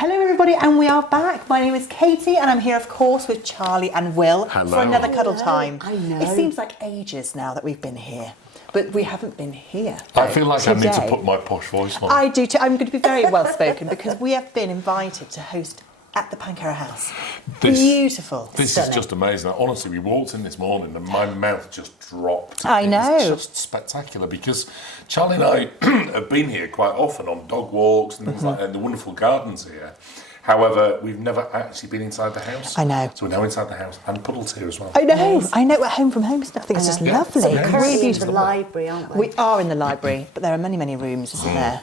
Hello everybody, and we are back. My name is Katie and I'm here of course with Charlie and Will for another Cuddle Time. I know. It seems like ages now that we've been here, but we haven't been here. I feel like today. I need to put my posh voice on. I do too. I'm going to be very well spoken because we have been invited to host at the Pencarrow House. Beautiful. This is just amazing. Honestly, we walked in this morning and my mouth just dropped. I know. It's just spectacular because Charlie and I have been here quite often on dog walks and things like that, and the wonderful gardens here. However, we've never actually been inside the house. I know. So we're now inside the house and Puddle's here as well. I know. I know. We're home from home stuff. I think it's just lovely. Yeah. Really beautiful. In the library, aren't we? We are in the library, but there are many, many rooms, isn't there?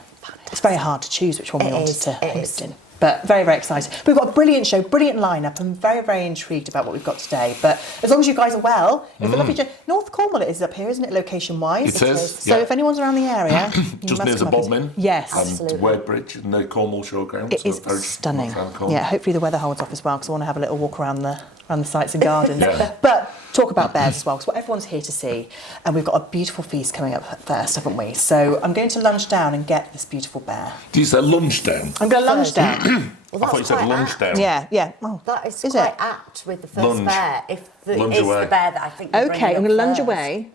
It's very hard to choose which one we wanted to host in. But very, very excited. We've got a brilliant show, brilliant lineup. I'm very, very intrigued about what we've got today. But as long as you guys are well, it's a lovely show. North Cornwall it is up here, isn't it, location-wise? It is. So if anyone's around the area... Just near the Bodmin. Yes. And Wadebridge and the Cornwall Showground. It is stunning. Yeah, hopefully the weather holds off as well because I want to have a little walk around the sites and gardens. But talk about bears as well, because what everyone's here to see, and we've got a beautiful feast coming up first, haven't we? So I'm going to lunge down and get this beautiful bear. Do you say lunge down? I'm going to lunge down. Well, I thought you said lunge down. Yeah. Oh, that is quite apt with the first Lunge. bear. If the, Lunge it's away. the bear that I think you're okay, I'm bringing going to lunge first. away.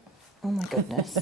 Oh my goodness.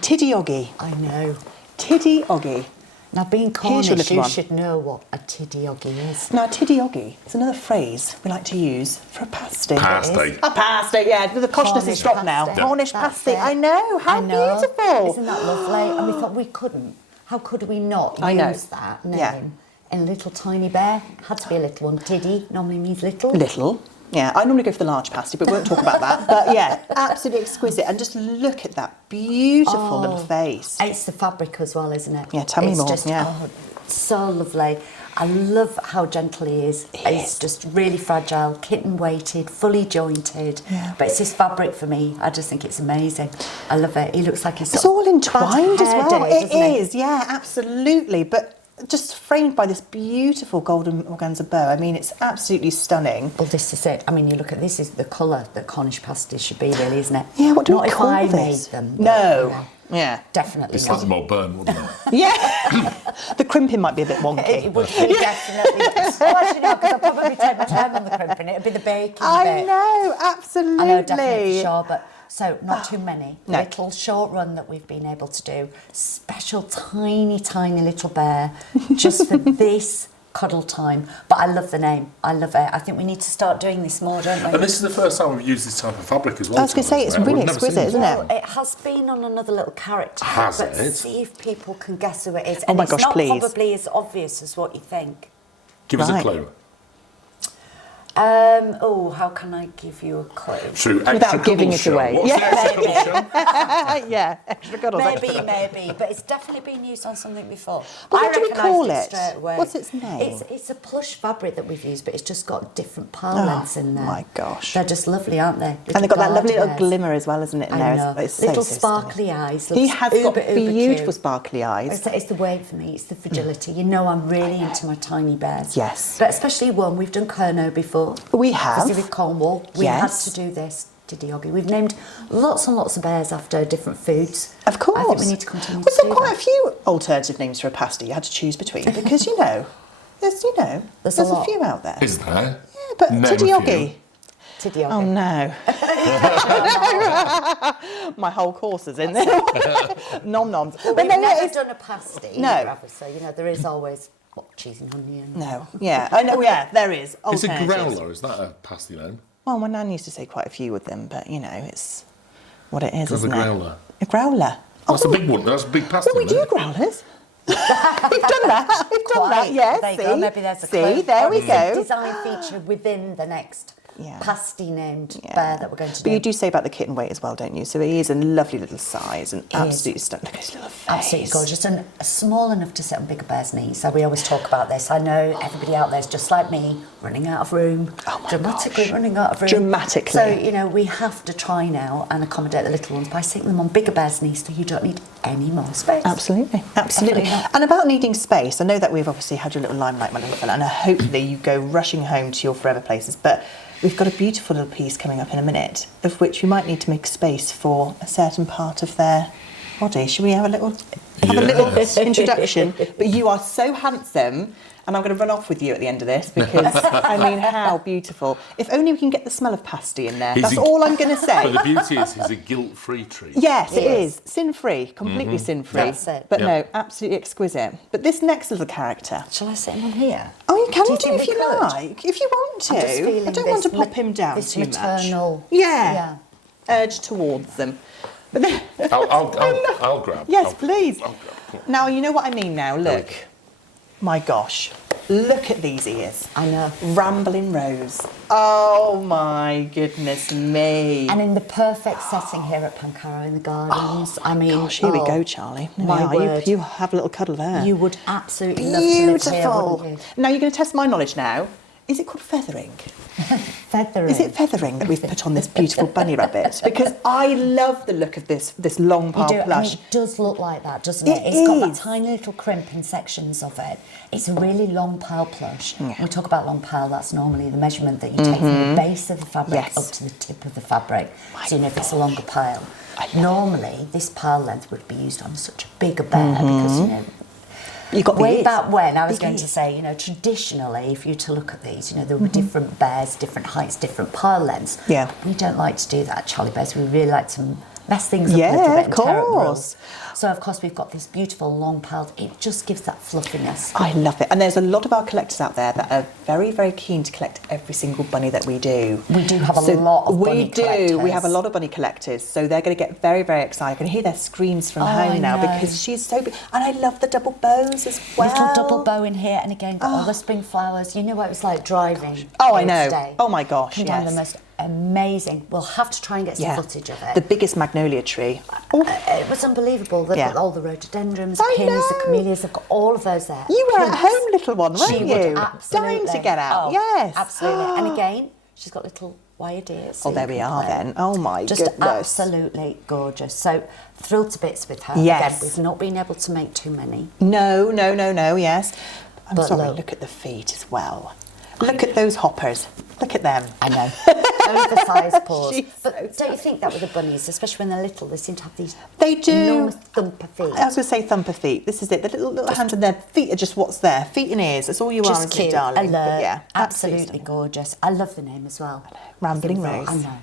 Tiddy Oggy. I know. Tiddy Oggy. Now, being your Cornish, little you one. should know what a tiddy oggy is. Now, Tiddy Oggy is another phrase we like to use for a pasty. Pasty. A pasty, yeah. The poshness is dropped now. pasty. Cornish That's pasty. it. I know. How beautiful. Isn't that lovely? And we thought we couldn't. How could we not I know. use that name? Yeah. And little tiny bear had to be a little one. Tiddy normally means little. Little. Yeah, I normally go for the large pasty, but we won't talk about that. But yeah, absolutely exquisite. And just look at that beautiful little face. It's the fabric as well, isn't it? Yeah, tell me it's more, Just, yeah. oh, so lovely. I love how gentle he is. It's just really fragile, kitten weighted, fully jointed. Yeah. But it's this fabric for me. I just think it's amazing. I love it. He looks like he's It's all entwined as well. It is. is, yeah, absolutely. But just framed by this beautiful golden organza bow. I mean, it's absolutely stunning. Well, this is it. I mean, you look at this is the colour that Cornish pasties should be, really, isn't it? Yeah, what do Not we call if I this? made them. but, No. Yeah. definitely This not. has more burn, wouldn't it? Yeah. The crimping might be a bit wonky. It would be definitely. Oh, actually, no, because I'll probably take my time on the crimping. It'd be the baking I bit. know, absolutely. I know, definitely for sure, but so not too many. No. Little short run that we've been able to do. Special tiny, tiny little bear just for this Cuddle Time. But I love the name. I love it. I think we need to start doing this more, don't we? And this is the first time we've used this type of fabric as well. I was going to say, it's really exquisite, isn't it? It has been on another little character. Has but it? see if people can guess who it is. Oh my it's gosh, not please. probably as obvious as what you think. Give us a Right. clue. How can I give you a clue? True. Without giving it away. What's the extra cuddle show? Yeah, extra cuddles. Maybe, but it's definitely been used on something before. But what do we recognised call it? straight away. What's its name? It's a plush fabric that we've used, but it's just got different parlance in there. My gosh. They're just lovely, aren't they? And they've got that lovely little gardeners. glimmer as well, isn't it, in there? I know. It's so, Little so sparkly stunning. eyes. He looks has got uber beautiful cute. sparkly eyes. It's the way for me. It's the fragility. You know, I'm really into my tiny bears. Yes. But especially one. We've done Kerno before. We have. Obviously with Cornwall. We had Yes. to do this. Tiddy Oggy. We've named lots and lots of bears after different foods. Of course. I think we need to continue Was to there do quite that. a few alternative names for a pasty you had to choose between? Because, there's a a lot. few out there. Is there? Yeah, but Name a Tiddy few. Oggy. Tiddy Oggy. Oh no. My whole course is in there. Nom noms. But We've no, never it's... done a pasty. No. either, have we? So, there is always cheese and honey. And No, yeah. I know, yeah, there is. Is it alternatives. growler? Is that a pasty name? Well, my nan used to say quite a few with them, but, it's what it is, There's a isn't it? growler. A growler. That's a big one. That's a big pasty. No, we isn't do it? growlers. We've done that. We've done that. Quite. Yes. There you see? go. Maybe there's a See, clue. there Or we it's a go. design feature within the next pasty named bear that we're going to do. But you do say about the kitten weight as well, don't you? So he is a lovely little size and absolutely stunning. Look at his little face. Absolutely gorgeous and small enough to sit on bigger bears' knees. So we always talk about this. I know everybody out there is just like me, running out of room, dramatically gosh. running out of room. Dramatically. So, we have to try now and accommodate the little ones by sitting them on bigger bears' knees so you don't need any more space. Absolutely, absolutely. Definitely not. And about needing space, I know that we've obviously had your little limelight, my little fella, and hopefully you go rushing home to your forever places, but we've got a beautiful little piece coming up in a minute, of which we might need to make space for a certain part of their Body. Should we have a little introduction? But you are so handsome, and I'm going to run off with you at the end of this because I mean, how beautiful! If only we can get the smell of pasty in there. That's all I'm going to say. But the beauty is, he's a guilt-free treat. Yes, it is sin-free, completely sin-free. That's it. But no, absolutely exquisite. But this next little character. Shall I sit him on here? Oh, you can do think if we you could? like, if you want to. I'm just feeling I don't want to this pop him down this too maternal, much. Yeah. Urge towards them. But then, I'll grab. yes, please. I'll grab. Come on. Now you know what I mean. Now look, my gosh, look at these ears. I know. Rambling Rose. Oh my goodness me. And in the perfect setting here at Pencarrow in the gardens. I mean, Gosh, here we go, Charlie. Here we my are. word. You have a little cuddle there. You would absolutely love to live here, Beautiful. wouldn't you? Now you're going to test my knowledge now. Is it called feathering? Feathering. Is it feathering that we've put on this beautiful bunny rabbit? Because I love the look of this long You pile do, plush. and it does look like that, doesn't It it? It's got that is. tiny little crimp in sections of it. It's a really long pile plush. Yeah. When we talk about long pile, that's normally the measurement that you take from the base of the fabric Yes. up to the tip of the fabric. My So you know if it's a longer pile. I love Normally, this pile length would be used on such a bigger bear because, you know, You've got the way ears. back when, I was Big going to ears. say, you know, traditionally, if you were to look at these, you know, there were different bears, different heights, different pile lengths. Yeah. We don't like to do that, Charlie Bears. We really like to mess things up Yeah, a little bit of and tear up the course. rules. So, of course, we've got this beautiful long piled. It just gives that fluffiness. I love it. And there's a lot of our collectors out there that are very, very keen to collect every single bunny that we do. We do have a lot of bunny We do. collectors. We have a lot of bunny collectors. So they're going to get very, very excited. I can hear their screams from I home now know. because she's so big. And I love the double bows as well. Little double bow in here, and again, got all the spring flowers. You know what it was like driving. Oh, I here know. Today. Oh, my gosh, Come down yes. the most amazing. We'll have to try and get some footage of it. The biggest magnolia tree. Oh, It was unbelievable. They've Yeah. got all the rhododendrons, I pinnies, the know. camellias. They've got all of those there. you were at Pinks. home, little one, weren't She you? would absolutely. Dying to get out. Oh, Yes. absolutely. And again, she's got little wired ears. so Oh, there you we can are play. then. Oh, my Just goodness. absolutely gorgeous. So thrilled to bits with her. Yes. Again, we've not been able to make too many. No, yes. I'm But sorry, look. look at the feet as well. Look at those hoppers. Look at them. I know. Oversized paws. She's But so don't you think that with the bunnies, especially when they're little, they seem to have these They do. enormous thumper feet? I was going to say thumper feet. This is it. The little hands and their feet are just what's there. Feet and ears. That's all you are, Just isn't cute, it, darling? alert, But yeah, absolutely gorgeous. I love the name as well. Rambling Rose. I know.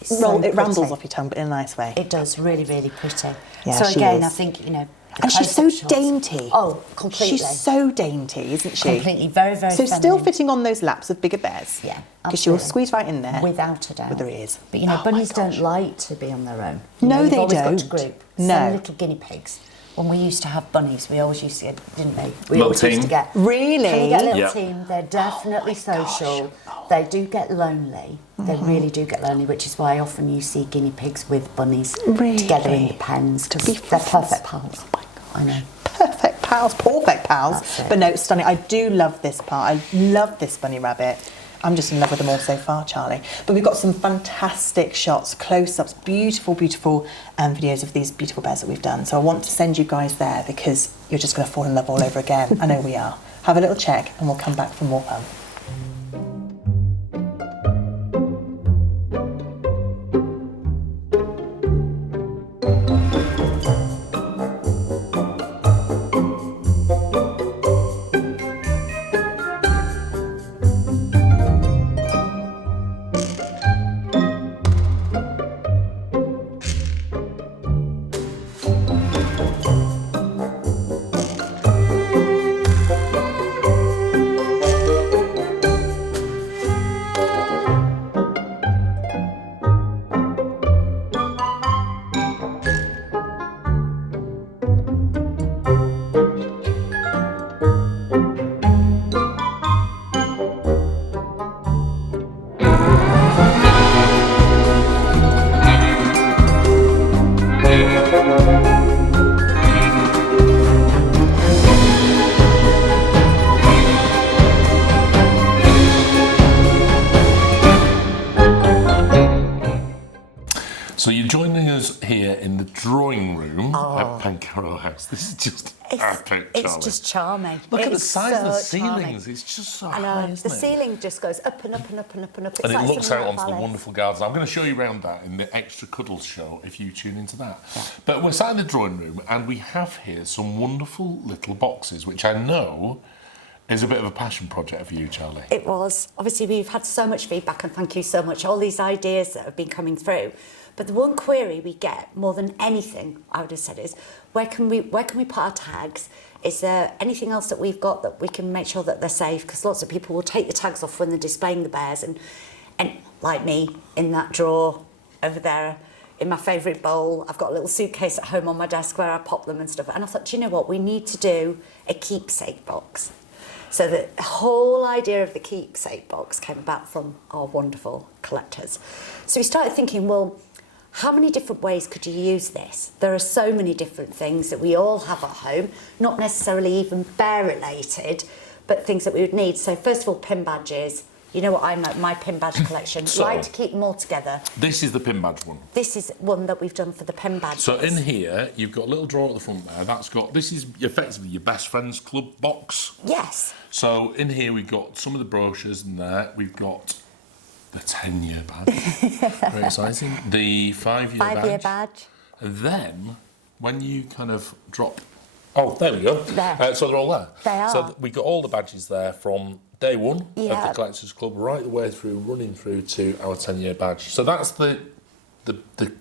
It's so It rambles pretty. off your tongue, but in a nice way. It does, really, really pretty. Yeah, so she again, is. I think, you know, the And she's so close-up shots- dainty. Oh, completely. She's so dainty, isn't she? Completely, very, very So still feminine. fitting on those laps of bigger bears. Yeah, Because she'll absolutely. squeeze right in there. Without a doubt. With her ears. But you know, Oh my bunnies don't gosh. like to be on their own. No, You've they always got to don't. group. No. Some little guinea pigs. When we used to have bunnies, we always used to get, didn't we? We Little always used team. to get. Really? Can you get a little Yeah. team? They're definitely social. Oh. They do get lonely. They really do get lonely, which is why often you see guinea pigs with bunnies together in the Really? pens because be they're friends. perfect pals. Oh my I know. Perfect pals, perfect pals. That's it. But no, it's stunning. I do love this part. I love this bunny rabbit. I'm just in love with them all so far, Charlie. But we've got some fantastic shots, close-ups, beautiful, beautiful videos of these beautiful bears that we've done. So I want to send you guys there because you're just going to fall in love all over again. I know we are. Have a little check and we'll come back for more fun. drawing room at Pencarrow House. This is just epic, It's Charlie. just charming. Look at the It's size of the so charming. ceilings. It's just so I know. high, isn't The it? ceiling just goes up and up and up and up and up. It's And like it looks something out out of onto the Alice. wonderful gardens. I'm going to show you around that in the extra Cuddles show if you tune into that. But we're sat in the drawing room and we have here some wonderful little boxes, which I know is a bit of a passion project for you, Charlie. It was. Obviously, we've had so much feedback, and thank you so much. All these ideas that have been coming through. But the one query we get more than anything, I would have said, is where can we put our tags? Is there anything else that we've got that we can make sure that they're safe? Because lots of people will take the tags off when they're displaying the bears, and like me, in that drawer over there, in my favourite bowl, I've got a little suitcase at home on my desk where I pop them and stuff. And I thought, do you know what? We need to do a keepsake box. So the whole idea of the keepsake box came about from our wonderful collectors. So we started thinking, well, how many different ways could you use this? There are so many different things that we all have at home, not necessarily even bear related, but things that we would need. So first of all, pin badges. You know what I'm like, my pin badge collection. So, like to keep them all together. This is the pin badge one. This is one that we've done for the pin badges. So in here, you've got a little drawer at the front there. This is effectively your best friends club box. Yes. So in here we've got some of the brochures in there. We've got the 10-year badge. Very exciting. The 5-year badge. 5-year badge. And then when you kind of drop... Oh, there we go. There. So they're all there. They are. So we got all the badges there from day one of Yeah. the Collectors Club right the way through, running through to our 10-year badge. So that's the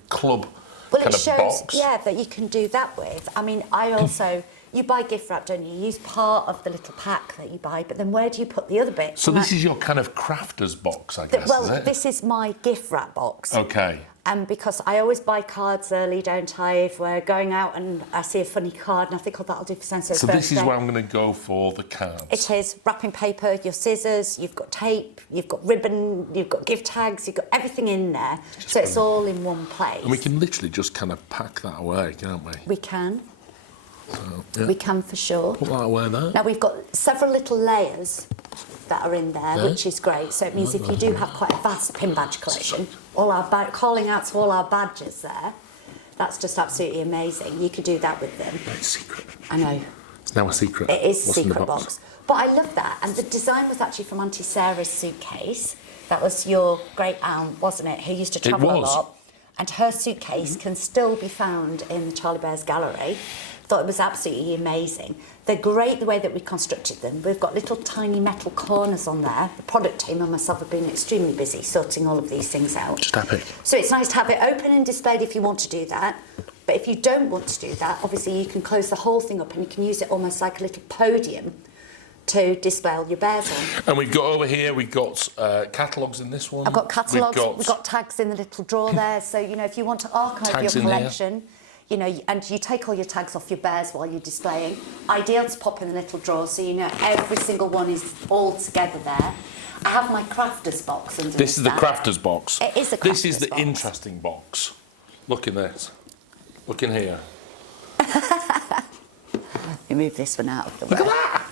club Well, kind it of shows, box. yeah, that you can do that with. I mean, I also, you buy gift wrap, don't you? You use part of the little pack that you buy, but then where do you put the other bits? So this is your kind of crafter's box, I guess, well, is it? this is my gift wrap box. Okay. And because I always buy cards early, don't I? If we're going out and I see a funny card and I think, oh, that'll do for so-and-so's So this is birthday. where I'm going to go for the cards. It is wrapping paper, your scissors, you've got tape, you've got ribbon, you've got gift tags, you've got everything in there. So it's all in one place. And we can literally just kind of pack that away, can't we? We can. So, yeah. We can for sure. Put that away there. Now we've got several little layers that are in there, Yeah. which is great. So it means if you do have quite a vast pin badge collection, all our calling out to all our badges there, that's just absolutely amazing. You could do that with them. It's secret. I know. It's now a secret. It is a What's in the secret box. But I love that. And the design was actually from Auntie Sarah's suitcase. That was your great aunt, wasn't it, who used to travel a was. lot. And her suitcase can still be found in the Charlie Bears Gallery. Thought it was absolutely amazing. They're great the way that we constructed them. We've got little tiny metal corners on there. The product team and myself have been extremely busy sorting all of these things out. Just epic. So it's nice to have it open and displayed if you want to do that. But if you don't want to do that, obviously you can close the whole thing up and you can use it almost like a little podium to display all your bears on. And we've got over here, we've got catalogues in this one. I've got catalogues, We've we've got tags in the little drawer there. So, you know, if you want to archive Tags your in there. collection, you know, and you take all your tags off your bears while you're displaying, ideal to pop in the little drawer so you know every single one is all together there. I have my crafter's box under This is the stand. crafter's box. It is a This is crafter's the box. interesting box. Look in this. Look in here. Let me move this one out of the way. Look at that!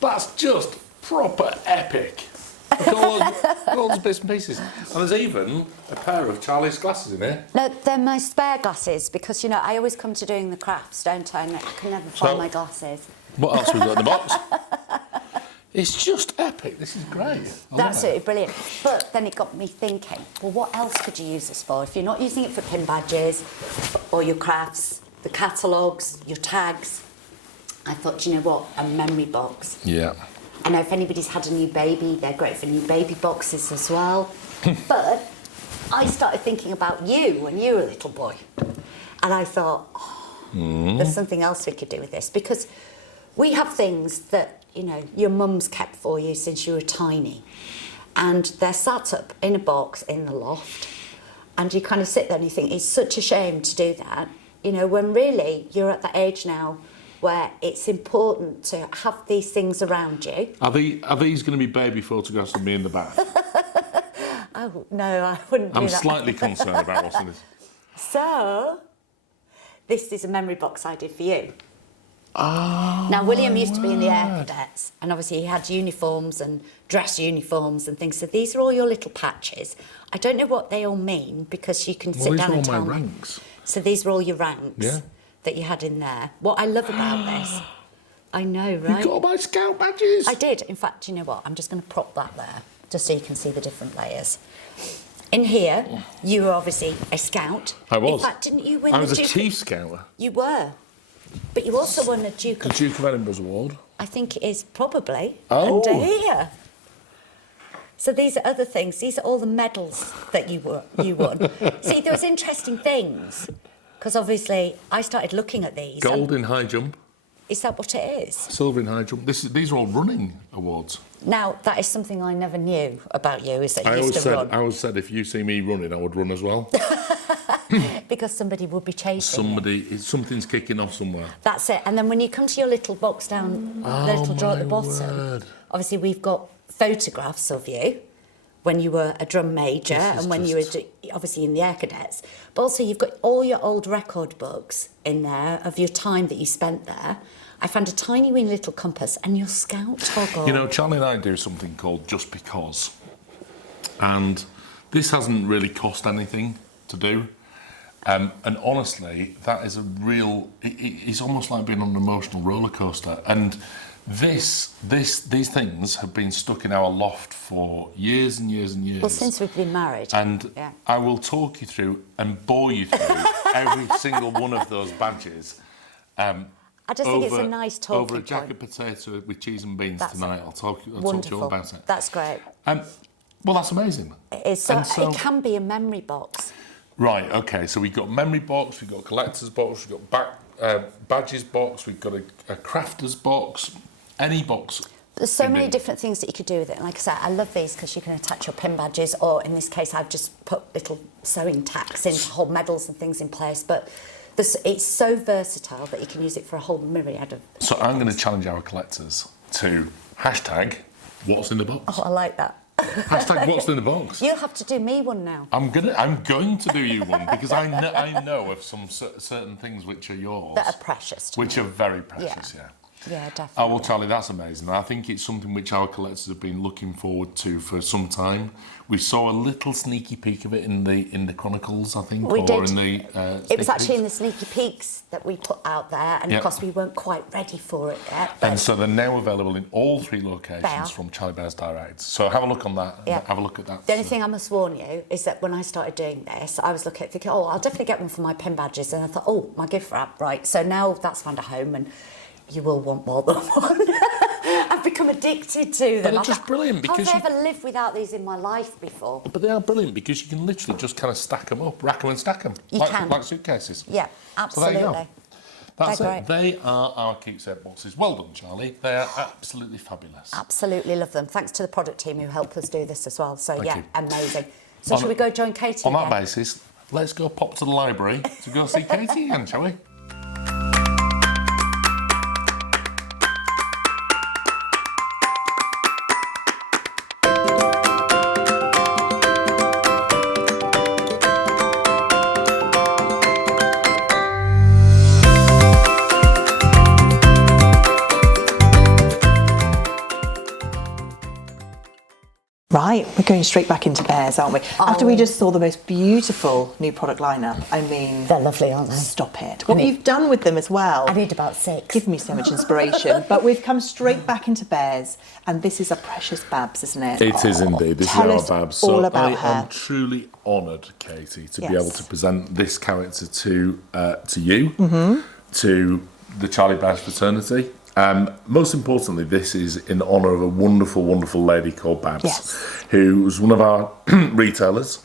That's just proper epic. Look at all those bits and pieces. And there's even a pair of Charlie's glasses in here. No, they're my spare glasses because, you know, I always come to doing the crafts, don't I? And I can never find my glasses. What else have we got in the box? It's just epic. This is great. I That's love it. absolutely brilliant. But then it got me thinking, well, what else could you use this for? If you're not using it for pin badges or your crafts, the catalogues, your tags, I thought, you know what, a memory box. Yeah. I know if anybody's had a new baby, they're great for new baby boxes as well. But I started thinking about you when you were a little boy. And I thought, there's something else we could do with this. Because we have things that, you know, your mum's kept for you since you were tiny. And they're sat up in a box in the loft. And you kind of sit there and you think, it's such a shame to do that. You know, when really you're at that age now where it's important to have these things around you. Are these going to be baby photographs of me in the bath? Oh, no, I wouldn't do I'm that. slightly concerned about what's in this. So, this is a memory box I did for you. Oh, Now, William used to be in the Air Cadets, and obviously he had uniforms and dress uniforms and things. So these are all your little patches. I don't know what they all mean because you can sit these down are and all tell my me. ranks. So these were all your ranks Yeah. that you had in there. What I love about this, I know, right? You got all my Scout badges. I did. In fact, you know what? I'm just going to prop that there, just so you can see the different layers. In here, you were obviously a Scout. I was. In fact, didn't you win I was the a Duke? Chief Scouter. You were. But you also won the Duke The of... Duke of Edinburgh's award. I think it is probably Oh. under here. So these are other things. These are all the medals that you won. See, there was interesting things. Because obviously, I started looking at these. Gold in high jump. Is that what it is? Silver in high jump. These are all running awards. Now, that is something I never knew about you, is that you I used to run. always said if you see me running, I would run as well. Because somebody would be chasing you. Something's kicking off somewhere. That's it. And then when you come to your little box down, the little drawer at the my bottom, word. obviously we've got photographs of you when you were a drum major This is and when you were obviously in the Air Cadets. But also you've got all your old record books in there of your time that you spent there. I found a tiny wee little compass and your Scout toggle. You know, Charlie and I do something called Just Because. And this hasn't really cost anything to do. And honestly, that is a real... It's almost like being on an emotional roller coaster. And these things have been stuck in our loft for years and years and years. Well, since we've been married. And yeah. I will talk you through and bore you through every single one of those badges. I just think it's a nice talking Over a point. jacket potato with cheese and beans That's tonight. it. I'll talk to you Wonderful. all about it. That's great. Well, that's amazing. It is. So, And so- it can be a memory box. Right, okay, so we've got memory box, we've got collector's box, we've got badges box, we've got a crafter's box, any box. There's so many Indeed. different things that you could do with it. And like I said, I love these because you can attach your pin badges, or in this case, I've just put little sewing tacks in to hold medals and things in place. But it's so versatile that you can use it for a whole myriad of... So I'm going to challenge our collectors to hashtag what's in the box. Oh, I like that. Hashtag what's in the box. You have to do me one now. I'm going to do you one because I know of some certain things which are yours. That are precious to Which me. are very precious, yeah. Yeah, definitely. Oh, well, Charlie, that's amazing. I think it's something which our collectors have been looking forward to for some time. We saw a little sneaky peek of it in the Chronicles, I think, We or did. in the. It was actually in Peeks. the sneaky peeks that we put out there, and Yep. of course we weren't quite ready for it yet. But And so they're now available in all 3 They are. locations from Charlie Bears Direct. So have a look on that. Yeah. Have a look at that. the only thing I must warn you is that when I started doing this, I was thinking, oh, I'll definitely get one for my pin badges, and I thought, oh, my gift wrap, right? So now that's found a home, and you will want more than one. I've become addicted to them. But they're I'm just like, brilliant because I've ever lived without these in my life before. But they are brilliant because you can literally just kind of stack them up, rack them and stack them. You like, can. Like suitcases. Yeah, So there you go. absolutely. That's They're it. They are our keepsake boxes. Well done, Charlie. They are absolutely fabulous. Absolutely love them. Thanks to the product team who helped us do this as well. So Thank yeah, you. amazing. So On- should we go join Katie On that again? basis, let's go pop to the library to go see Katie again, shall we? Right, we're going straight back into Bears, aren't we? After we just saw the most beautiful new product lineup. I mean, They're lovely, aren't they? stop it. What you've done with them as well. I need about 6. Give me so much inspiration. But we've come straight back into Bears, and this is a precious Babs, isn't it? It is indeed. This tell is us our Babs. all So about I her. am truly honoured, Katie, to be Yes. able to present this character to you, to the Charlie Bears fraternity. Most importantly, this is in honour of a wonderful, wonderful lady called Babs, Yes. who was one of our retailers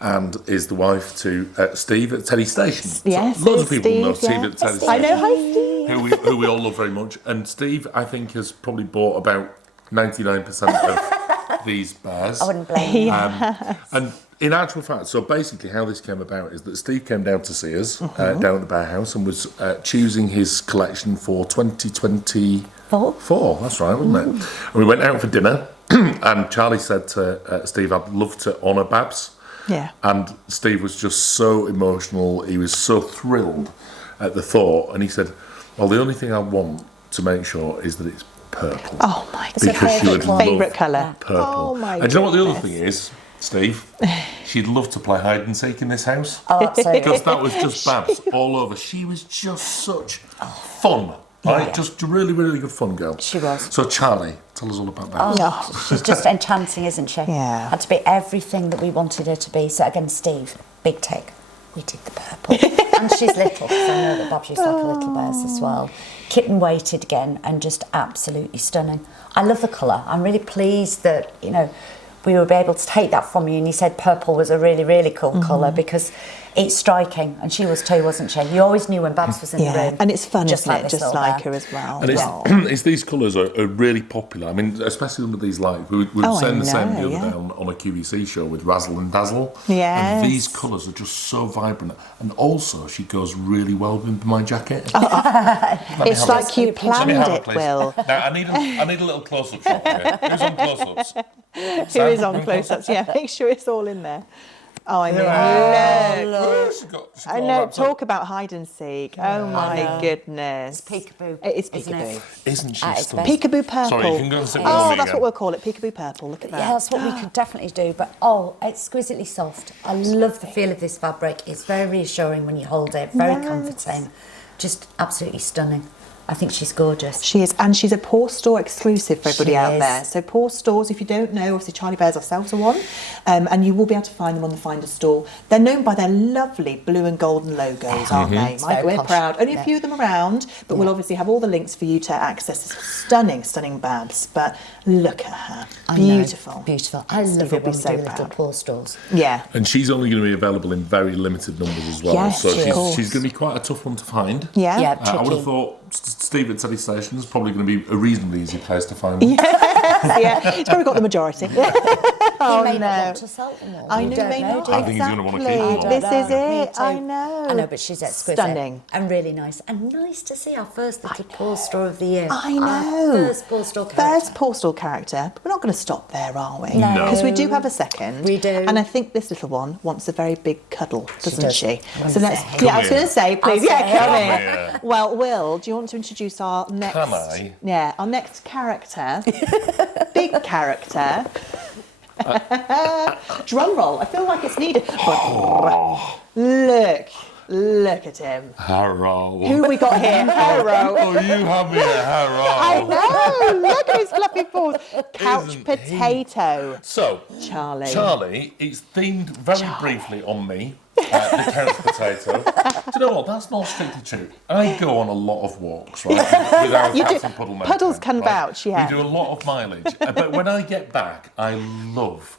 and is the wife to Steve at Teddy Station. Yes, so loads of it's people know Steve, Steve yeah. at Teddy I Station. know, hi Steve. who we all love very much. And Steve, I think, has probably bought about 99% of these bears. I wouldn't blame you. And in actual fact, so basically how this came about is that Steve came down to see us down at the Bearhouse and was choosing his collection for 2024. That's right, wasn't it? And we went out for dinner and Charlie said to Steve, I'd love to honour Babs. Yeah. And Steve was just so emotional. He was so thrilled at the thought. And he said, well, the only thing I want to make sure is that it's purple. Oh my It's her Because she would favourite one. love Favourite colour. purple. Oh my And do you know what the other goodness. thing is? Steve, she'd love to play hide and seek in this house. Oh, absolutely. Because that was just Babs all over. She was just such fun. Right? Yeah. Just a really, really good fun girl. She was. So Charlie, tell us all about that. Oh, she's just enchanting, isn't she? Yeah. Had to be everything that we wanted her to be. So again, Steve, big tick. We did the purple. And she's little, because I know that Babs used to like little bears as well. Kitten weighted again and just absolutely stunning. I love the colour. I'm really pleased that, you know, we were able to take that from you and you said purple was a really, really cool colour because it's striking, and she was too, wasn't she? You always knew when Babs was in the room. And it's fun, isn't it? this Just little like bear. her as well. And it's these colours are really popular. I mean, especially under these lights. We were Oh, saying the I same know, the other yeah. day on a QVC show with Razzle and Dazzle. Yes. And these colours are just so vibrant. And also, she goes really well with my jacket. It's like you Let me planned have it, it, please. Will. Now, I need a little close-up shot here. Who's on close-ups? Who is on close-ups? Yeah, make sure it's all in there. Oh, I mean, look. Oh, she's got I all know, wrapped up. talk about hide and seek. Oh my goodness. It's peekaboo. It is isn't it? peekaboo. Isn't she At its stunning? best. Peekaboo purple. Sorry, you can go and sit with Oh, me that's again. what we'll call it, peekaboo purple. Look at that. Yeah, that's what we could definitely do. But exquisitely soft. I love the feel of this fabric. It's very reassuring when you hold it. Very comforting. Just absolutely stunning. I think she's gorgeous. She is, and she's a Paw Store exclusive for everybody She out is. there. So Paw Stores, if you don't know, obviously Charlie Bears ourselves are one, and you will be able to find them on the Finder store. They're known by their lovely blue and golden logos, aren't they? very Mike, we're posh. proud. Only a Yeah. few of them around, but we'll obviously have all the links for you to access this stunning, stunning Babs. But look at her, I know, beautiful. beautiful. I Steve love will it be when we so do little proud. Paw stores. Yeah. And she's only going to be available in very limited numbers as well. Yes, so of course. she's going to be quite a tough one to find. Yeah. Yeah, I would tricky. have thought Steve at Teddy Station is probably going to be a reasonably easy place to find. Yeah, it's probably got the majority. He Oh, may not no. want to sell them all. I You know, don't may know, not. do you? I think he's gonna wanna keep Exactly. them all. This I is don't know. Me it. I too. know. I know, but she's exquisite. Stunning. And really nice. And nice to see our first little Paw Store of the year. I Our know. first Paw Store character. First Paw Store character, but we're not going to stop there, are we? No. Because we do have a second. We do. And I think this little one wants a very big cuddle, doesn't does. she? I wanna So let's. say. Yeah, I was Come going to say, please. I'll Yeah, say come it. in. Yeah. Well, Will, do you want to introduce our next? Can I? Yeah, our next character, big character. Drum roll. I feel like it's needed. Look at him. Harrow. Who we got here? Harrow. Oh, you have me at Harrow. I know. Look at his fluffy paws. Couch Isn't he? potato. So, Charlie. it's themed very briefly on me, the couch potato. Do you know what? That's not strictly true. I go on a lot of walks, right? With our You cats do. and Puddle Man Puddles Camp, can right? vouch, yeah. We do a lot of mileage. But when I get back, I love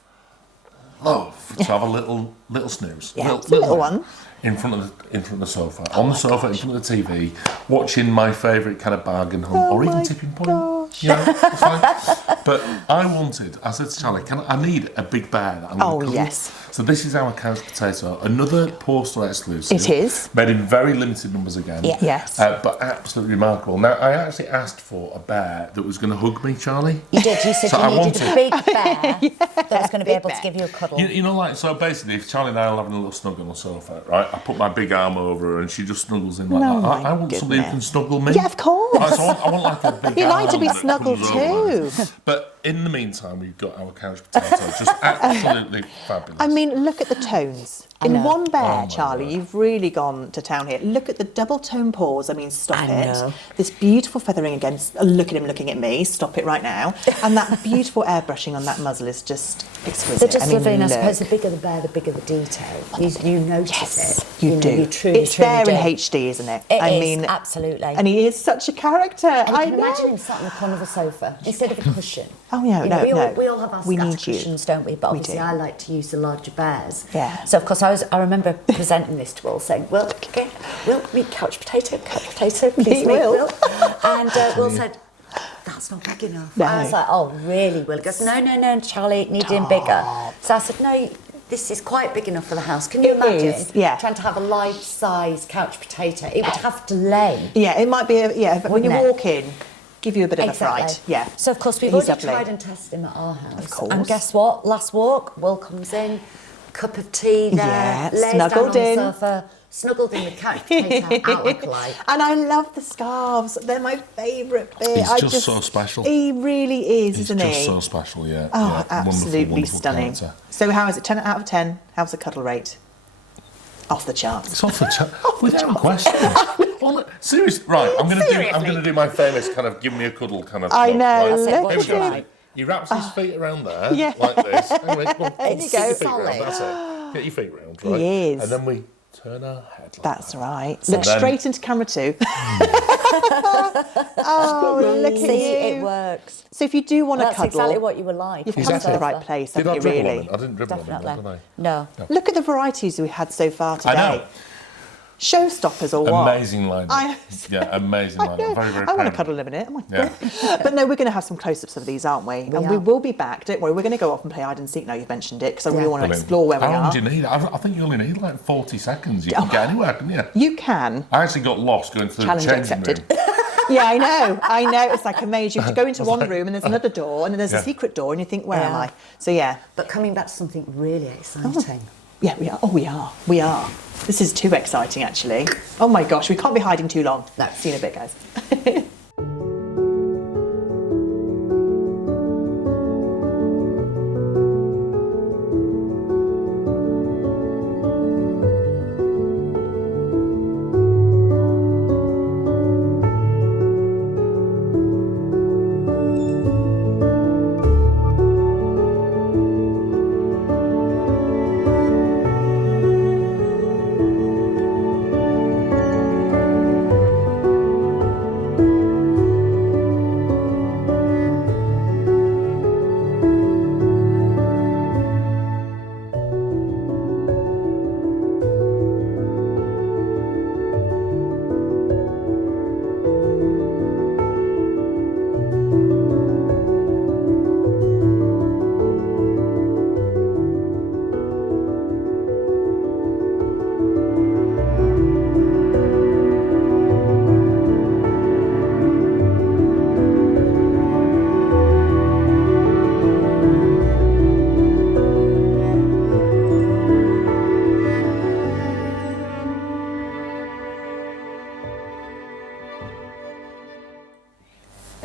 to have a little snooze. Yeah, it's a little nap one. In front of the sofa, on the sofa, in front of the TV, watching my favourite kind of bargain hunt, or even my tipping point. gosh. You know, it's fine. But I said to Charlie, I need a big bear that I'm going to cuddle. Yes. So this is our couch potato, another Paw Store exclusive. It is. Made in very limited numbers again. Yeah. Yes. But absolutely remarkable. Now, I actually asked for a bear that was going to hug me, Charlie. You did. You said So I you needed a wanted- big bear that was going to be able to give you a cuddle. You know, like, so basically, if Charlie and I are having a little snuggle on the sofa, right, I put my big arm over her and she just snuggles in like Oh, that. my I want somebody who can goodness. snuggle me. Yeah, of course. Right, so I want like a big You like to arm be that snuggled comes over. too. But in the meantime, we've got our couch potato, just absolutely fabulous. I mean, look at the tones. I In know. one bear, Oh, my Charlie, word. you've really gone to town here. Look at the double tone paws. I mean, stop I it. know. This beautiful feathering against. Look at him looking at me. Stop it right now. And that beautiful airbrushing on that muzzle is just exquisite. They're just I mean, lovely, and I look. suppose the bigger the bear, the bigger the detail. You notice Yes, it. you know, do. You truly, it's truly there do. in HD, isn't it? It I is, mean, absolutely. And he is such a character. And you I can know. imagine him sat on the corner of a sofa instead of a cushion. Oh, yeah, You know, no. we all have our We scatter need you. cushions, don't we? But We obviously do. I like to use the larger bears. Yeah. So of course I remember presenting this to Will, saying, "Will, okay, Will, meet couch potato, please Meet meet Will." Will." And Will said, "That's not big enough." No. I was like, "Oh, really, Will?" He goes, No, Charlie, it needed him bigger. So I said, "No, this is quite big enough for the house. Can you It imagine is, yeah. trying to have a life-size couch potato? It would have to lay." Yeah, it might be. But when you Wouldn't it? walk in, give you a bit of a fright. Yeah. So of course we've He's already lovely. tried and tested him at our house. Of course. And guess what? Last walk, Will comes in, cup of tea there, Yeah, lays snuggled down on in. the sofa, snuggled in the couch, out like a light. And I love the scarves. They're my favourite bit. He's just so special. He really is, isn't he? He's just so special, yeah. Oh, yeah. absolutely wonderful stunning. character. So how is it? 10 out of 10? How's the cuddle rate? Off the charts. It's off the chart. Without question. Well, seriously, right? I'm going to do my famous kind of give me a cuddle kind of. I look, know. right? That's it, Look what's at your him. like? He wraps his feet around there, Yeah. like this. Anyway, come on, There you get go. your feet round, that's it. Get your feet round, right? He is. And then we turn our head like That's that. right. So Look then- straight into camera too. Oh, look at See, you. it works. So if you do want to That's cuddle, exactly what you were like. you've on come the to the right sofa. place, Did I haven't you, dribble on really? him? I didn't dribble on him, Definitely. did I? No. Look at the varieties we've had so far today. I know. Showstoppers or what? Amazing lineup. Yeah, amazing I lineup. know. Very, very I want proud to of cuddle it. in a minute. Oh my Yeah. God. But no, we're going to have some close-ups of these, aren't we? And we are. will be back. Don't worry. We're going to go off and play hide and seek now you've mentioned it because I really Yeah. want to Brilliant. explore where we How long are. do you need? I think you only need like 40 seconds. You can get anywhere, can you? You can. I actually got lost going through Challenge the changing accepted. room. Yeah, I know. It's like a maze. You have to go into one like- room and there's another door and then there's Yeah. a secret door and you think, where am Yeah. I? So yeah. But coming back to something really exciting. Yeah, we are. Oh, we are. We are. This is too exciting, actually. Oh my gosh, we can't be hiding too long. No. See you in a bit, guys.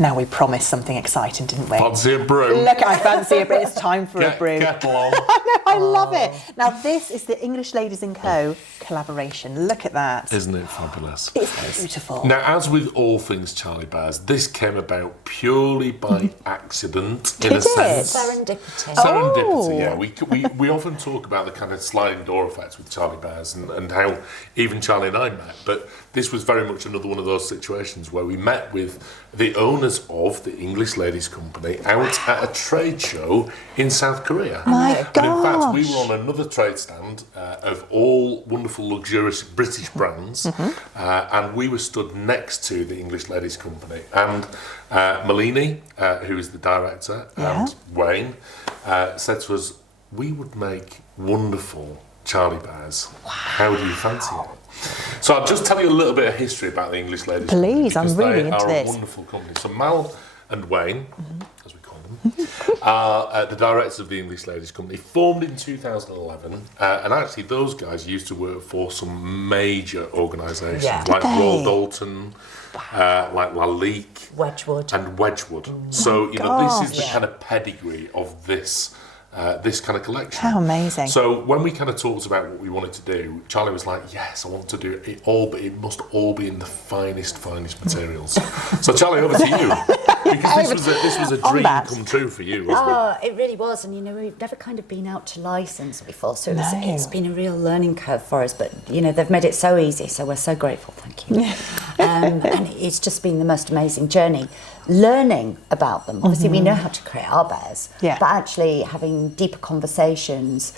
Now we promised something exciting, didn't we? Fancy a brew. Look, I fancy it, but it's time for a brew. Get along. I love it. Now this is the English Ladies & Co. collaboration. Look at that. Isn't it fabulous? It's beautiful. Now, as with all things Charlie Bears, this came about purely by accident, in a Did it? sense. Serendipity. Serendipity, yeah. We often talk about the kind of sliding door effects with Charlie Bears and how even Charlie and I met, but this was very much another one of those situations where we met with the owners of the English Ladies Company out at a trade show in South Korea. My And in fact, we gosh. were on another trade stand of all wonderful, luxurious British brands, and we were stood next to the English Ladies Company. And Malini, who is the director, and Wayne, said to us, we would make wonderful Charlie Bears. How do you fancy it? So I'll just tell you a little bit of history about the English Ladies Company. Please, I'm because really they into are this. a wonderful company. So Mal and Wayne, as we call them, are the directors of the English Ladies Company, formed in 2011. And actually, those guys used to work for some major organisations like Royal Dalton, like La Ligue, Wedgwood. and Wedgwood. So, you know, this is the kind of pedigree of this this kind of collection. How amazing. So when we kind of talked about what we wanted to do, Charlie was like, yes, I want to do it all, but it must all be in the finest materials. So Charlie, over to you. Because this was a On dream that. come true for you, wasn't Oh, it really was, and you know we've never kind of been out to license before, so No. it's been a real learning curve for us. But you know they've made it so easy, so we're so grateful. Thank you. And it's just been the most amazing journey, learning about them. Obviously, we know how to create our bears, Yeah. but actually having deeper conversations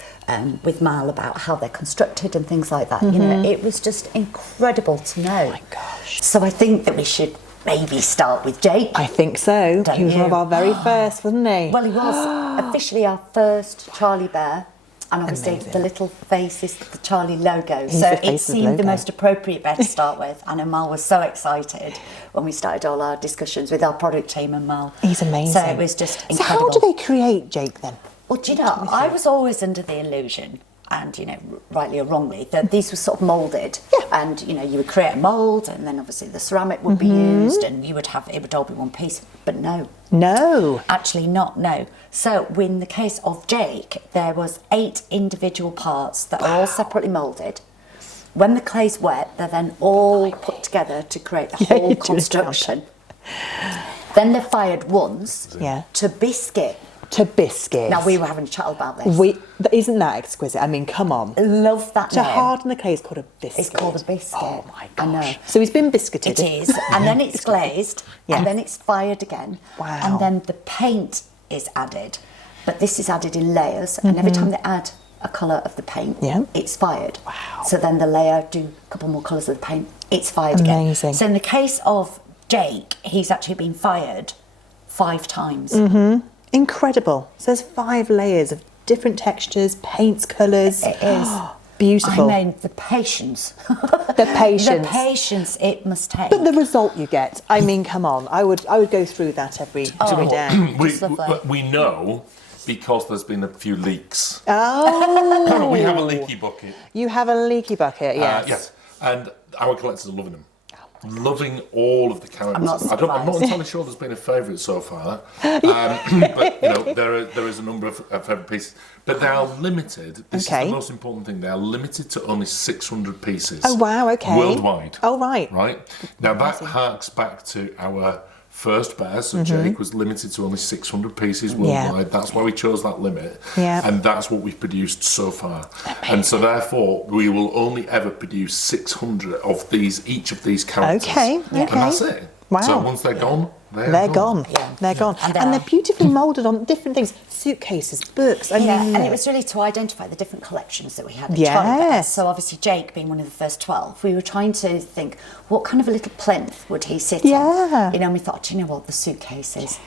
with Mal about how they're constructed and things like that. You know, it was just incredible to know. Oh my gosh. So I think that we should maybe start with Jake. I think so. Don't He was one of you? our very first, wasn't he? Well, he was officially our first Charlie Bear, and obviously Amazing. the little face is the Charlie logo. He's So the face it of the seemed the logo. most appropriate bear to start with. And Mal was so excited when we started all our discussions with our product team and Mal. He's amazing. So it was just So incredible. how do they create Jake then? Well, do you know, I was always under the illusion, and rightly or wrongly, that these were sort of moulded, and you would create a mould, and then obviously the ceramic would be used, and it would all be one piece. But no, actually not. No. So in the case of Jake, there was 8 individual parts that are all separately moulded. When the clay's wet, they're then all put together to create the whole construction. Then they're fired once to biscuit. Now, we were having a chat about this. Isn't that exquisite? I mean, come on. Love that To name. harden the clay is called a biscuit. It's called a biscuit. Oh my gosh. I know. So he's been biscuited. It is. And then it's glazed. And then it's fired again. Wow. And then the paint is added. But this is added in layers. And every time they add a colour of the paint, it's fired. Wow. So then the layer, do a couple more colours of the paint, it's fired again. Amazing. So in the case of Jake, he's actually been fired 5 times. Incredible. So there's 5 layers of different textures, paints, colours. It is. Beautiful. I mean, the patience. The patience. The patience it must take. But the result you get, I mean, come on. I would go through that every day. We know because there's been a few leaks. Oh. We have a leaky bucket. You have a leaky bucket, yes. Yes, and our collectors are loving them. Loving all of the characters. I'm not I'm not entirely sure there's been a favourite so far, but there is a number of favourite pieces. But they are limited. This is the most important thing. They are limited to only 600 pieces. Oh wow! Okay. Worldwide. Oh right. Right now that harks back to our first bear. So Jake was limited to only 600 pieces worldwide. Yeah. That's why we chose that limit. Yeah. And that's what we've produced so far. Amazing. And so therefore we will only ever produce 600 of these, each of these characters. Okay. And that's it. Wow. So once they're gone, they're gone. Yeah. They're gone. And they're beautifully moulded on different things. Suitcases, books. I mean, and it was really to identify the different collections that we had at Charlie Bear. So obviously Jake being one of the first 12, we were trying to think what kind of a little plinth would he sit in? And we thought, do you know what, the suitcases.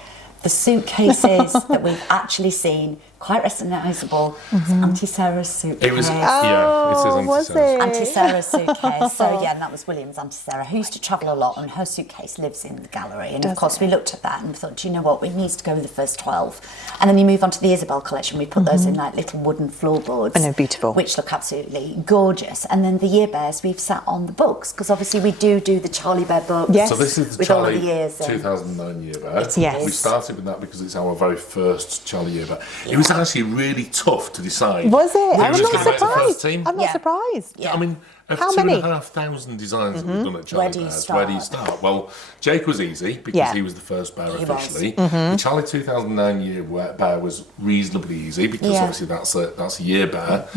The suitcases that we've actually seen, quite recognisable. It's Auntie Sarah's suitcase. It was, it is Auntie was Sarah's. it? Auntie Sarah's suitcase. So and that was William's Auntie Sarah, who used to travel a lot, and her suitcase lives in the gallery. And of course, we looked at that and we thought, do you know what, we need to go with the first 12. And then you move on to the Isabel collection. We put those in like little wooden floorboards. I know, beautiful. Which look absolutely gorgeous. And then the year bears, we've sat on the books, because obviously we do the Charlie Bear books. Yes. So this is the with Charlie all of the years 2009 year bear. Yes. We started with that because it's our very first Charlie year bear. It was actually really tough to decide. Was it? We I'm were just not gonna make the first surprised. team. I'm not surprised. Yeah. I mean, of How many? 2,500 designs that we've done at Charlie Where do you Bears, start? where do you start? Well, Jake was easy because he was the first bear officially. The Charlie 2009 year bear was reasonably easy because obviously that's a year bear.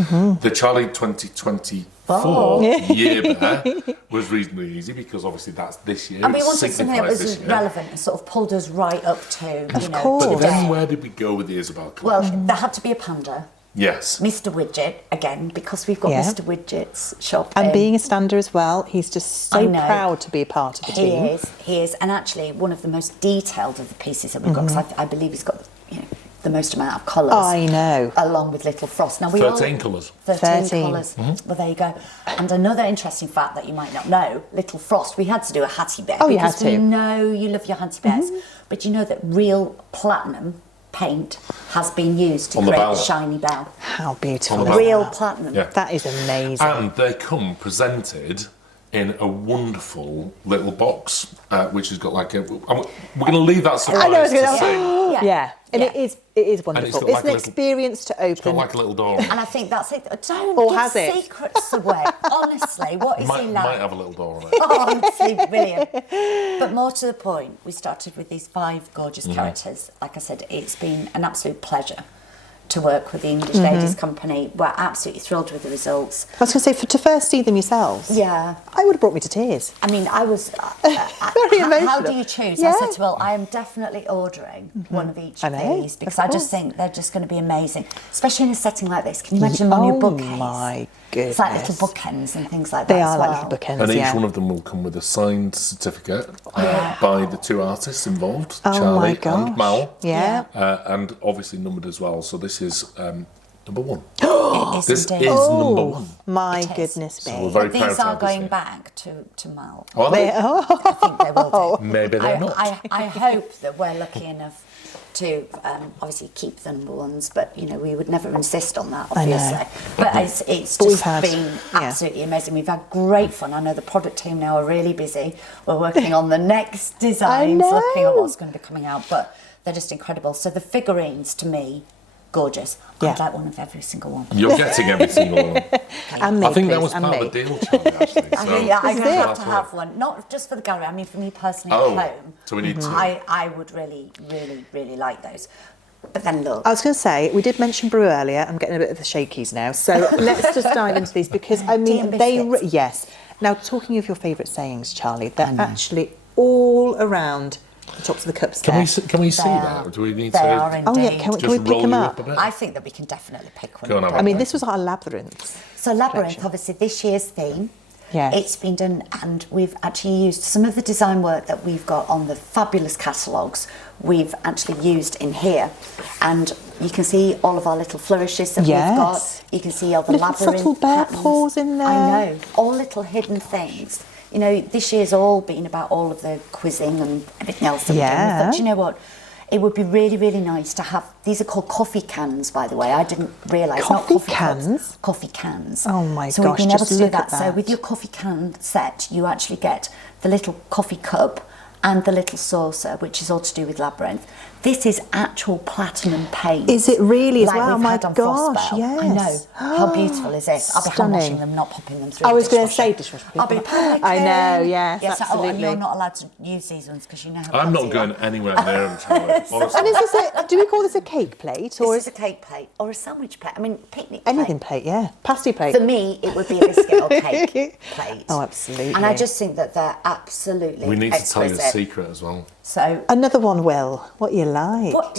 The Charlie 2024 year bear was reasonably easy because obviously that's this year. And we wanted something that signifies was this year. relevant and sort of pulled us right up to, course. But then today. where did we go with the Isabel Well, collection? there had to be a panda. Yes. Mr. Widget, again, because we've got Mr. Widget's shop. And being a stander as well, he's just so proud to be a part of the team. He is. And actually, one of the most detailed of the pieces that we've got, because I believe he's got the most amount of colours. I know. Along with Little Frost. Now, 13 colours. 13 colours. Well, there you go. And another interesting fact that you might not know, Little Frost, we had to do a Hattie Bear. Oh, you had because we to. know you love your Hattie Bears. But you know that real platinum paint has been used to On the create bell. the shiny bell. How beautiful. On the is bell. Real that? platinum. Yeah. That is amazing. And they come presented in a wonderful little box, which has got like a. We're going to leave that surprise I know, I was to gonna- see. Yeah, and it is wonderful. got It's like an a little- experience to It's got open. like a little door. And I think that's it. Don't Or give has it? secrets away. Honestly, what is he Might like? have a little door on it. Honestly, brilliant. But more to the point, we started with these 5 gorgeous characters. Like I said, it's been an absolute pleasure to work with the English Ladies Company. We're absolutely thrilled with the results. I was going to say, to first see them yourselves, Yeah. I would have brought me to tears. I mean, I was... Very how emotional. do you choose? Yeah. I said to Will, I am definitely ordering one of each I of know, these because of I just course. think they're just going to be amazing. Especially in a setting like this. Can you imagine them on your bookcase? Oh my It's like goodness. little bookends and things like that. They as are like well. little bookends, And each yeah. one of them will come with a signed certificate by the 2 artists involved, Oh my Charlie gosh. and Mal. Yeah. And obviously numbered as well. So this is number one. It is This indeed. is number one. My It is. goodness So me. we're very But proud these to are have this going here. back to Mal. Are they? I think they will do. Maybe they're not. I hope that we're lucky enough to obviously keep the number ones, but you know we would never insist on that, I know. obviously. But it's But we've just had- been yeah. absolutely amazing. We've had great fun. I know the product team now are really busy. We're working on the next designs, know. looking at what's going to be coming out, but they're just incredible. So the figurines, to me, gorgeous. Yeah. I'd like one of every single one. You're getting every single one. And me, I think that please, was and part me. of the deal, Charlie, actually. I So think I'm This going is to it. have one, not just for the gallery. I mean, for me personally Oh, at home. so we need two. I would really, really, really like those. But then look, I was going to say, we did mention Brew earlier. I'm getting a bit of the shakies now. So let's just dive into these because, I Tea mean, and they... biscuits. Yes. Now, talking of your favourite sayings, Charlie, they're actually all around the tops of the cups Can there. we see They that? are- Or do we need they to are Oh, yeah, indeed. can we just pick roll them you up? up a bit? I think that we can definitely pick one. Go on, have I a mean, go. this was our labyrinth. So Labyrinth, collection. obviously, this year's theme. Yes. It's been done, and we've actually used some of the design work that we've got on the fabulous catalogues. We've actually used in here, and you can see all of our little flourishes that Yes. we've got. You can see all the Little labyrinth subtle bear patterns. paws in there. I know, all little hidden things. You know, this year's all been about all of the quizzing and everything else that we're doing. Yeah. We thought, do you know what? It would be really, really nice to have. These are called coffee cans, by the way. I didn't realise. Coffee not coffee cups, cans? coffee cans. Oh my so gosh, we've been able just to do look that. at So that. with your coffee can set, you actually get the little coffee cup and the little saucer, which is all to do with Labyrinth. This is actual platinum paint. Is it really as like well? we've My had on gosh, Frostbell. yes. I know. How beautiful is this? I'll be hand Stunning. washing them, not popping them through. I the was going to dishwasher. say dishwasher. I'll be panicking. I know, yes, and absolutely. you're not allowed to use these ones because you know how I'm not clumsy you going are. anywhere near them, Charlie. Honestly. And is this do we call this a cake plate or This is a cake plate or a sandwich plate. I mean, picnic plate. anything plate? Yeah, pasty plate. For me, it would be a biscuit or cake plate. Oh, absolutely. And I just think that they're absolutely We need to tell you a exquisite. secret as well. So, Another one, Will. What you like? what?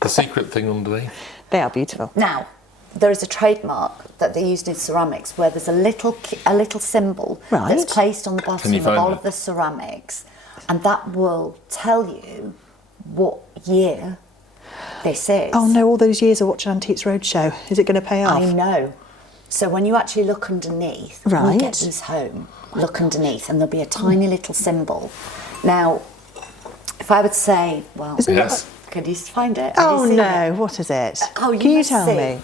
The secret thing underneath. They are beautiful. Now, there is a trademark that they used in ceramics where there's a little symbol Right. that's placed on the Can bottom you of find all it? of the ceramics, and that will tell you what year this is. Oh no! All those years of watching Antiques Roadshow. Is it going to pay off? I know. So when you actually look underneath, when Right. you get these home, look underneath, and there'll be a tiny little symbol. Now, if I would say, well, Isn't Yes. can you find it? Have Oh you seen no! it? What is it? Oh, you Can you must tell see. me?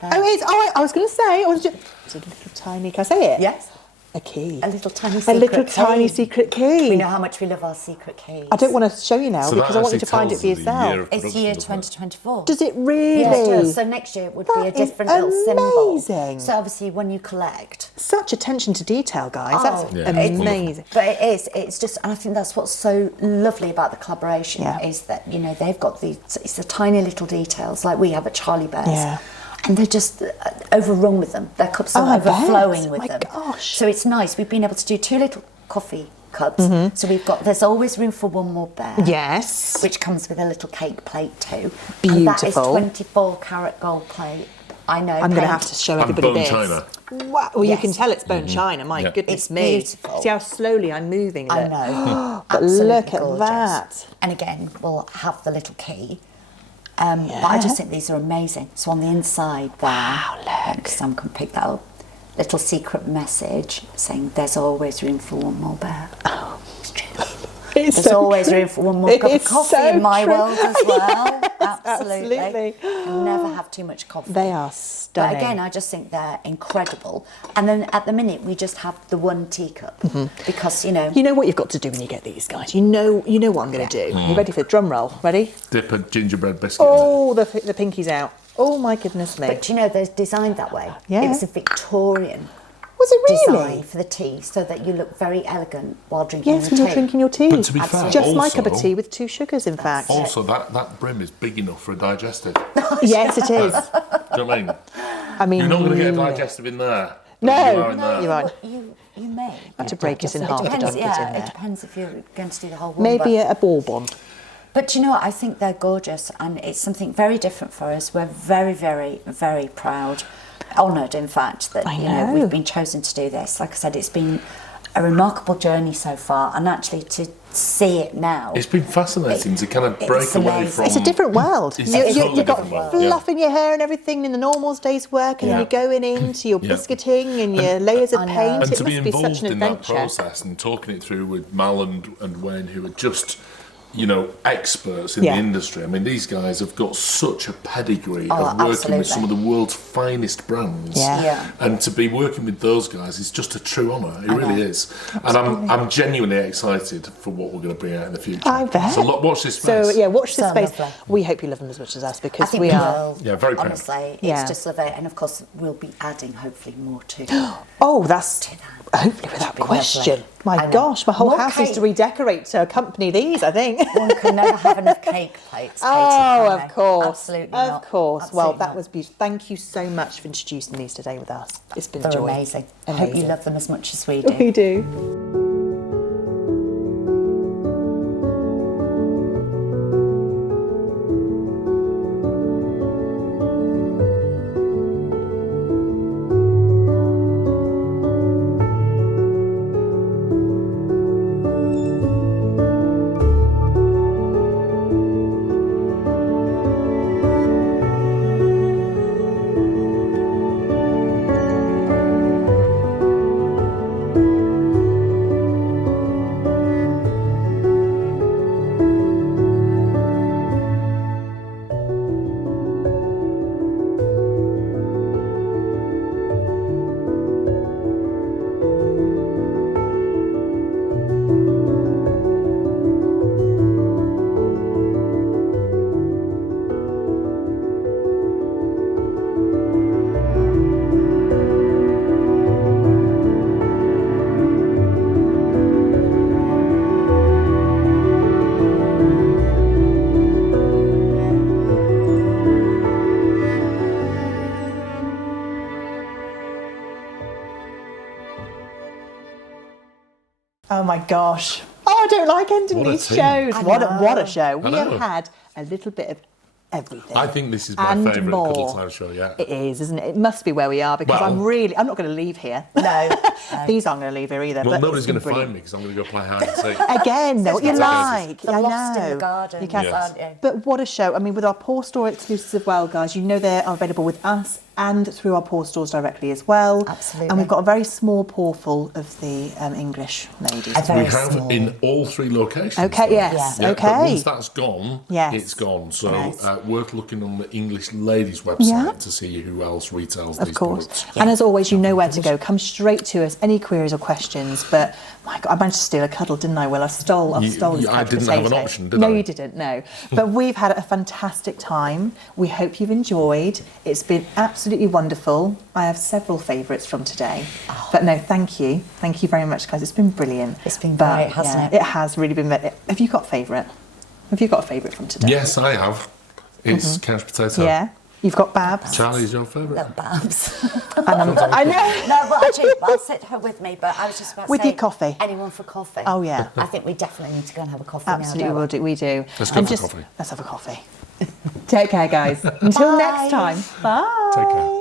There. Oh, it's. Oh, I was going to say. It's a little tiny. Can I say it? Yes. A key. A little tiny A secret little key. tiny secret key. We know how much we love our secret keys. I don't want to show you now So because that I want you actually to find it tells for us the yourself. year of It's production, year doesn't it? 2024. Does it really? Yes, it does. So next year would be That a is different little symbol. amazing. So obviously when you collect, Such attention to detail, guys. Oh, That's Yeah, it's amazing. but it is. It's just, and I think that's what's so lovely about the collaboration Yeah. is that they've got these. It's the tiny little details like we have at Charlie Bear's. Yeah. And they're just overrun with them. Their cups Oh, are I bet. overflowing with My them. gosh. So it's nice. We've been able to do 2 little coffee cups. So we've got. There's always room for one more bear. Yes. Which comes with a little cake plate too. And that is Beautiful. 24 carat gold plate. I know. I'm going to paint. have to show And everybody bone this. china. Wow. Well, you Yes. can tell it's bone china. My Yeah. goodness It's me. beautiful. See how slowly I'm moving. I look. know. But Absolutely look at gorgeous. that. And again, we'll have the little key. But I just think these are amazing. So on the inside there, Wow, look. Sam can pick that up. Little secret message saying, "There's always room for one more bear." It's true. It's There's so always true. room for one more cup of It's coffee so in my true. world as well. Absolutely. Absolutely. You never have too much coffee. They are But stunning. again, I just think they're incredible. And then at the minute, we just have the one teacup because You know what you've got to do when you get these, guys. You know what I'm going to do. You ready for the drum roll? Ready? Dip a gingerbread biscuit in Oh, the pinky's out. Oh my goodness me. But they're designed that way. Yeah. It was a Victorian Was it design really? for the tea, so that you look very elegant while drinking Yes, your when tea. you're drinking your tea. But to be fair, Just like a cup of also- tea with 2 sugars, in fact. Also, that brim is big enough for a digestive. Yes, it is. Do you know what I mean? I mean, You're not going to get a digestive in there. No. You are in there. You're right. You may. Had to break it in half to Depends, dunk it in yeah, there. it depends if you're going to do the whole one. Maybe but- a bourbon. But you know what? I think they're gorgeous, and it's something very different for us. We're very, very, very proud, honoured, in fact, that I know. we've been chosen to do this. Like I said, it's been a remarkable journey so far, and actually to see it now. It's been fascinating to kind of break away amazing. from... It's a different world. It's a totally You've got different world, fluff in your hair and everything in the normal day's work, and Yeah. you're going into your Yeah. biscuiting and your layers of I know. paint. And It to be must be such involved an in that adventure. process and talking it through with Mal and Wayne, who are just, you know, experts in Yeah. the industry. I mean, these guys have got such a pedigree Oh, of working absolutely. with some of the world's finest brands. Yeah. Yeah. And to be working with those guys is just a true honour. It really know. is. And I'm genuinely excited for what we're going to bring out in the future. I bet. So watch this space. So yeah, watch this So space. lovely. We hope you love them as much as us I because think we we are. will. Yeah, very proud. Honestly, Yeah. it's just lovely, and of course we'll be adding hopefully more to. Oh, that's To that. hopefully without be question. lovely. I My know. gosh, my whole More house is cake. to redecorate to accompany these. I think. One can never have enough cake plates. Katie, Oh, can of they? course. Absolutely Of not. course. Well, Absolutely that not. was beautiful. Thank you so much for introducing these today with us. It's been a They're joy. amazing. I hope you Amazing. love them as much as we do. We do. Oh my gosh. Oh, I don't like ending What a these team. shows. I What know. a show. We know. have had a little bit of everything. I think this is my And favourite more. Cuddle Time show yet. It is, isn't it? It must be where we are because Well- I'm not going to leave here. No. These aren't going to leave here either. Well, but nobody's it's been going to find brilliant. me because I'm going to go play hide and seek. Again, know what you It's like. The I Lost in know. the Garden, You can. Yes. aren't you? But what a show. I mean, with our Paw Store exclusives as well, guys, you know they are available with us and through our Paw Stores directly as well. Absolutely. And we've got a very small paw full of the English ladies. A very We have small. in all 3 locations. Okay, though. yes, Yeah. But okay. once that's gone, Yes. it's gone. So Yes. worth looking on the English ladies website Yeah. to see who else retails Of these course. products. And as always, you know where to go. Come straight to us. Any queries or questions. But my God, I managed to steal a cuddle, didn't I, Will? I've stole his I couch didn't have an potato. option, did no, I? you didn't, no. But we've had a fantastic time. We hope you've enjoyed. It's been absolutely wonderful. I have several favourites from today. But no, thank you. Thank you very much, guys. It's been brilliant. It's been But, great, hasn't yeah, it? It has really been. Have you got a favourite? Have you got a favourite from today? Yes, I have. It's couch potato. Yeah? You've got Babs? Charlie's your favourite? Little Babs. And I know. No, but actually, I'll sit her with me. But I was just about to With say, your coffee? Anyone for coffee? Oh, yeah. I think we definitely need to go and have a coffee Absolutely, now. will do. We do. Let's go And for coffee. Let's have a coffee. Take care, guys. Until next time. Bye. Take care.